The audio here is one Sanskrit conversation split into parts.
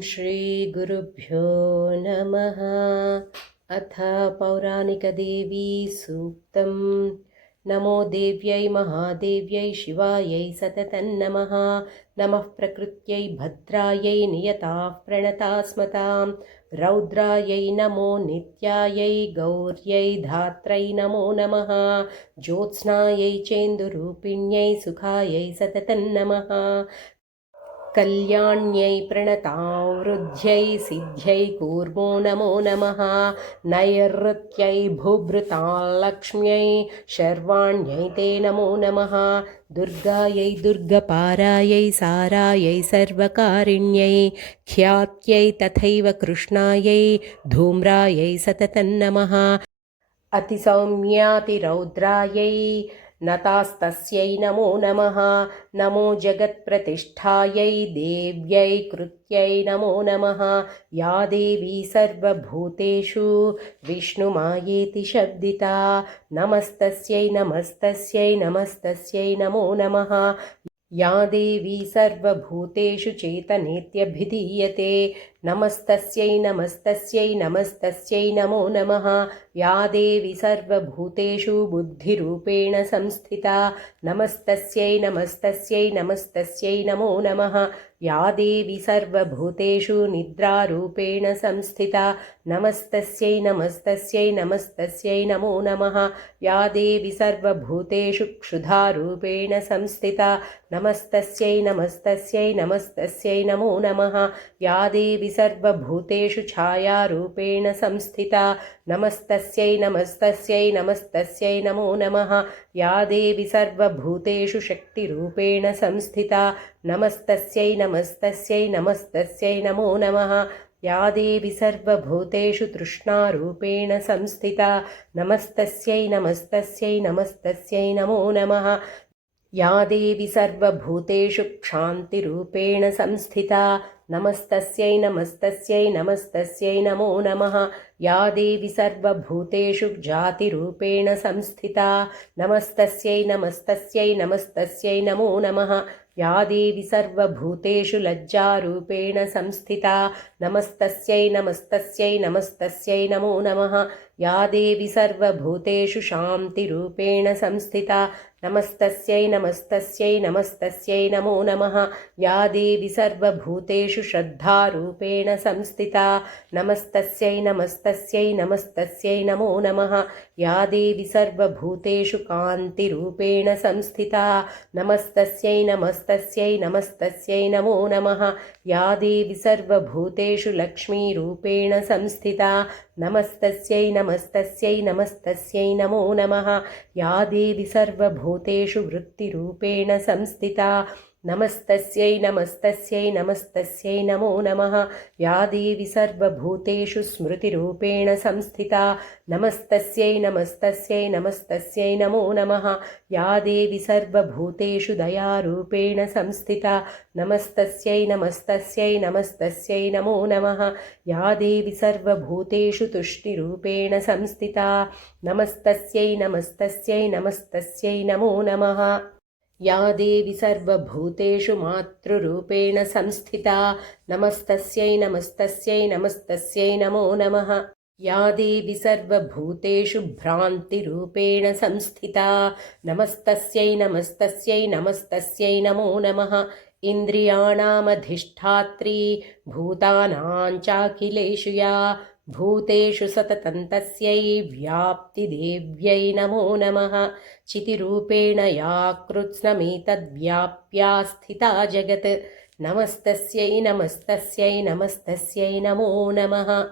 श्रीगुरुभ्यो नमः। अथ पौराणिकदेवी सूक्तम्। नमो देव्यै महादेव्यै शिवायै सततं नमः। नमः प्रकृत्यै भद्रायै नियताः प्रणतास्मतां। रौद्रायै नमो नित्यायै गौर्यै धात्रै नमो नमः। ज्योत्स्नायै चेन्दुरूपिण्यै सुखायै सततं नमः। कल्याण्यै प्रणतां वृद्ध्यै सिद्ध्यै कूर्मो नमो नमः। नैऋत्यै भूभृतां लक्ष्म्यै शर्वाण्यै ते नमो नमः। दुर्गायै दुर्गपारायै सारायै सर्वकारिण्यै ख्यात्यै तथैव कृष्णायै धूम्रायै सततं नमः। अतिसौम्यातिरौद्रायै नतास्तस्यै नमो नमः। नमो जगत्प्रतिष्ठायै देव्यै कृत्यै नमो नमः। या देवी सर्वभूतेषु विष्णुमायेति शब्दिता नमस्तस्यै नमस्तस्यै नमस्तस्यै नमो नमः। या देवी सर्वभूतेषु चेतनेत्यभिधीयते नमस्तस्यै नमस्तस्यै नमस्तस्यै नमो नमः। या देवी सर्वभूतेषु बुद्धिरूपेण संस्थिता नमस्तस्यै नमस्तस्यै नमस्तस्यै नमो नमः। या देवी सर्वभूतेषु निद्रारूपेण संस्थिता नमस्तस्यै नमस्तस्यै नमस्तस्यै नमो नमः। या देवी सर्वभूतेषु क्षुधारूपेण संस्थिता नमस्तस्यै नमस्तस्यै नमस्तस्यै नमो नमः। या देवी सर्वभूतेषु छायारूपेण संस्थिता नमस्तस्यै नमस्तस्यै नमस्तस्यै नमो नमः। या देवी सर्वभूतेषु शक्तिरूपेण संस्थिता नमस्तस्यै नमस्तस्यै नमस्तस्यै नमो नमः। या देवी सर्वभूतेषु तृष्णारूपेण संस्थिता नमस्तस्यै नमस्तस्यै नमस्तस्यै नमो नमः। या देवी सर्वभूतेषु क्षान्तिरूपेण संस्थिता नमस्तस्यै नमस्तस्यै नमस्तस्यै नमो नमः। या देवी सर्वभूतेषु जातिरूपेण संस्थिता नमस्तस्यै नमस्तस्यै नमस्तस्यै नमो नमः। या देवी सर्वभूतेषु लज्जारूपेण संस्थिता नमस्तस्यै नमस्तस्यै नमस्तस्यै नमो नमः। या देवी सर्वभूतेषु शान्तिरूपेण संस्थिता नमस्तस्यै नमस्तस्यै नमस्तस्यै नमो नमः। या देवी सर्वभूतेषु श्रद्धारूपेण संस्थिता नमस्तस्यै नमस्तस्यै नमस्तस्यै नमो नमः। या देवी सर्वभूतेषु कान्तिरूपेण संस्थिता नमस्तस्यै नमस्तस्यै नमस्तस्यै नमो नमः। या देवी सर्वभूतेषु लक्ष्मीरूपेण संस्थिता नमस्तस्यै नमस्तस्यै नमस्तस्यै नमो नमः। या देवी सर्वभूतेषु वृत्तिरूपेण संस्थिता नमस्तस्यै नमस्तस्यै नमस्तस्यै नमो नमः। या देवी सर्वभूतेषु स्मृतिरूपेण संस्थिता नमस्तस्यै नमस्तस्यै नमस्तस्यै नमो नमः। या देवी सर्वभूतेषु दयारूपेण संस्थिता नमस्तस्यै नमस्तस्यै नमस्तस्यै नमो नमः। या देवी सर्वभूतेषु तुष्टिरूपेण संस्थिता नमस्तस्यै नमस्तस्यै नमस्तस्यै नमो नमः। या देवी सर्वभूतेषु मातृरूपेण संस्थिता नमस्तस्यै नमस्तस्यै नमस्तस्यै नमो नमः। या देवी सर्वभूतेषु भ्रान्तिरूपेण संस्थिता नमस्तस्यै नमस्तस्यै नमस्तस्यै नमो नमः। इन्द्रियाणामधिष्ठात्री भूतानां चाखिलेषु या भूतेषु सततं तस्यै व्याप्तिदेव्यै नमो नमः। चितिरूपेण या कृत्स्नमेतद्व्याप्या स्थिता जगत् नमस्तस्यै नमस्तस्यै नमस्तस्यै नमो नमः।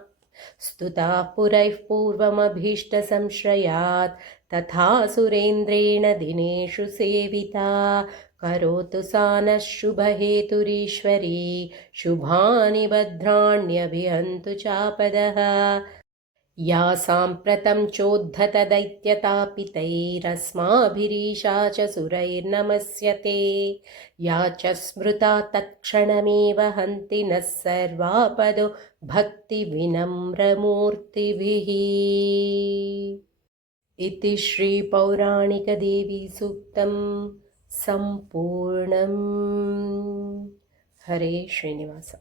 स्तुता पुरैः पूर्वमभीष्टसंश्रयात् तथा सुरेन्द्रेण दिनेषु सेविता करोतु सा नः शुभहेतुरीश्वरी शुभानि भद्राण्यभिहन्तु चापदः। या साम्प्रतं चोद्धतदैत्यतापितैरस्माभिरीशा च सुरैर्नमस्यते या च स्मृता तत्क्षणमेव हन्ति नः सर्वापदो भक्तिविनम्रमूर्तिभिः। इति श्रीपौराणिकदेवीसूक्तं सम्पूर्णम्। हरे श्रीनिवास।